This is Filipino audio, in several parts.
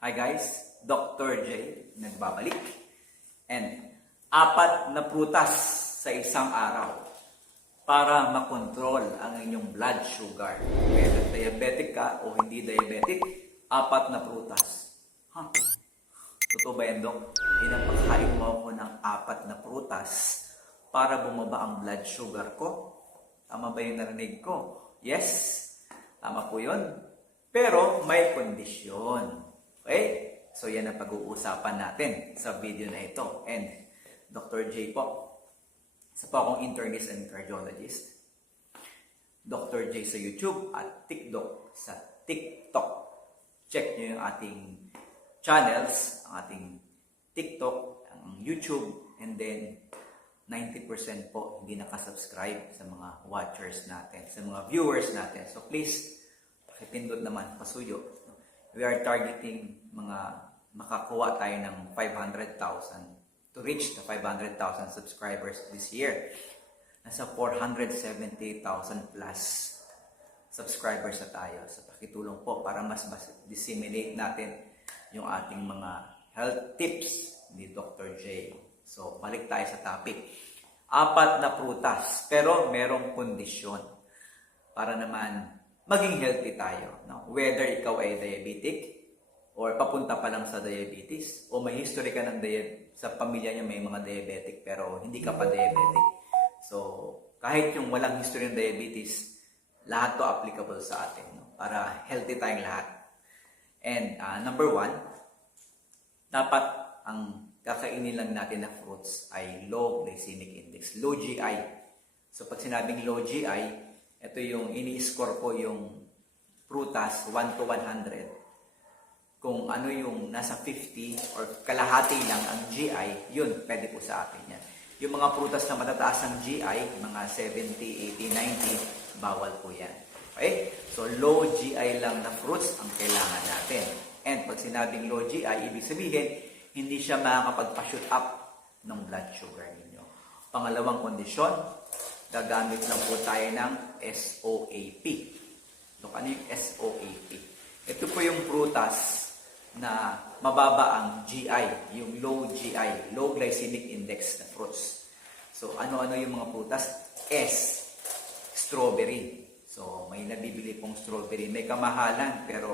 Hi guys, Dr. J nagbabalik. And 4 na prutas sa isang araw para makontrol ang inyong blood sugar. Whether diabetic ka o hindi diabetic, 4 na prutas. Totoo ba yan, Dok? Pinapakain mo ako ng 4 na prutas para bumaba ang blood sugar ko? Tama ba yung narinig ko? Yes, tama po yun. Pero may kondisyon. Okay? So yan ang pag-uusapan natin sa video na ito. And Dr. J po. Isa po akong internist and cardiologist. Dr. J sa YouTube at TikTok sa TikTok. Check nyo yung ating channels, ang ating TikTok, ang YouTube, and then 90% po hindi nakasubscribe sa mga watchers natin, sa mga viewers natin. So please, pakipindot naman, pasuyo. We are targeting makakuha tayo ng 500,000 to reach the 500,000 subscribers this year. Nasa 470,000 plus subscribers na tayo. So pakitulong po para mas disseminate natin yung ating mga health tips ni Dr. J. So balik tayo sa topic. 4 na prutas pero merong kondisyon para naman maging healthy tayo, no? Whether ikaw ay diabetic or papunta pa lang sa diabetes o may history ka ng sa pamilya niyo may mga diabetic pero hindi ka pa diabetic. So, kahit yung walang history ng diabetes, lahat to applicable sa atin, no? Para healthy tayong lahat. And number 1, dapat ang kakainin lang natin na fruits ay low glycemic index, low GI. So, pag sinabing low GI, ito yung ini-score ko yung prutas 1 to 100. Kung ano yung nasa 50 or kalahati lang ang GI, yun, pwede po sa atin yan. Yung mga prutas na matataas ang GI, mga 70, 80, 90, bawal po yan. Okay? So, low GI lang na fruits ang kailangan natin. And pag sinabing low GI, ibig sabihin, hindi siya makakapagpa-shoot up ng blood sugar ninyo. Pangalawang kondisyon, gagamit lang po tayo ng SOAP. So, ano yung SOAP? Ito po yung prutas na mababa ang GI, yung low GI, low glycemic index na fruits. So, ano-ano yung mga prutas? Strawberry. So, may nabibili pong strawberry. May kamahalan, pero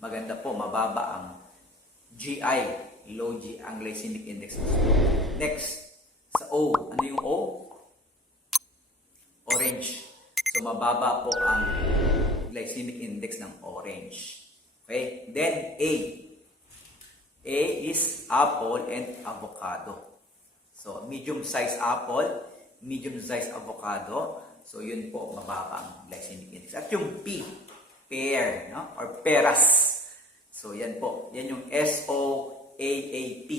maganda po, mababa ang GI, low GI, ang glycemic index. Next, sa O. Ano yung O? Orange. So, mababa po ang glycemic index ng orange. Okay? Then, A. A is apple and avocado. So, medium-sized apple, medium-sized avocado. So, yun po, mababa ang glycemic index. At yung P, pear, no? Or peras. So, yan po. Yan yung SOAAP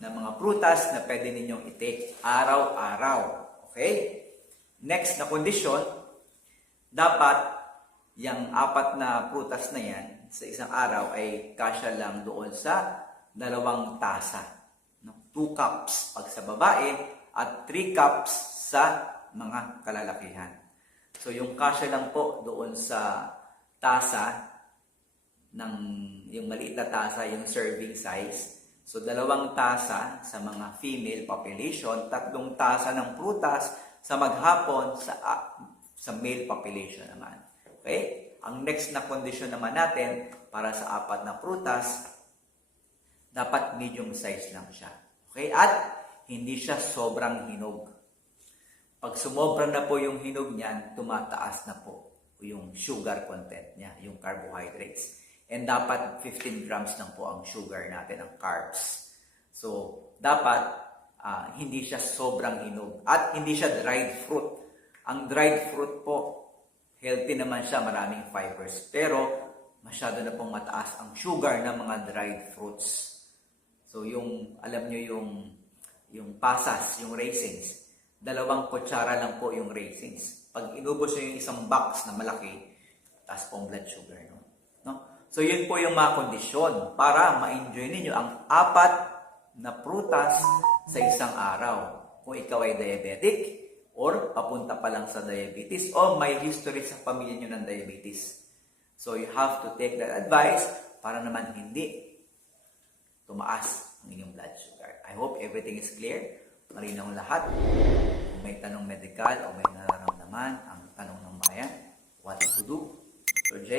na mga prutas na pwede ninyong i-take araw-araw. Okay? Next na kondisyon, dapat yung 4 na prutas na yan sa isang araw ay kasya lang doon sa 2 tasa. 2 cups pag sa babae at 3 cups sa mga kalalakihan. So yung kasya lang po doon sa tasa, yung maliit na tasa, yung serving size. So 2 tasa sa mga female population, 3 tasa ng prutas sa maghapon sa male population naman. Okay? Ang next na condition naman natin para sa 4 na prutas, dapat medium size lang siya. Okay? At hindi siya sobrang hinog. Pag sumobra na po yung hinog niyan, tumataas na po yung sugar content niya, yung carbohydrates. And dapat 15 grams lang po ang sugar natin, ang carbs. So, dapat hindi siya sobrang hinog at hindi siya dried fruit. Ang dried fruit po, healthy naman siya, maraming fibers. Pero, masyado na pong mataas ang sugar ng mga dried fruits. So, alam nyo yung pasas, yung raisins, 2 kutsara lang po yung raisins. Pag inubos nyo yung isang box na malaki, taas pong blood sugar. No? So, yun po yung mga kondisyon para ma-enjoy ninyo ang 4 na prutas sa isang araw. Kung ikaw ay diabetic or papunta pa lang sa diabetes o may history sa pamilya nyo ng diabetes. So you have to take that advice para naman hindi tumaas ang inyong blood sugar. I hope everything is clear. Malinaw lahat. Kung may tanong medical o may nararamdaman, ang tanong ng bayan, what to do? Dr. J,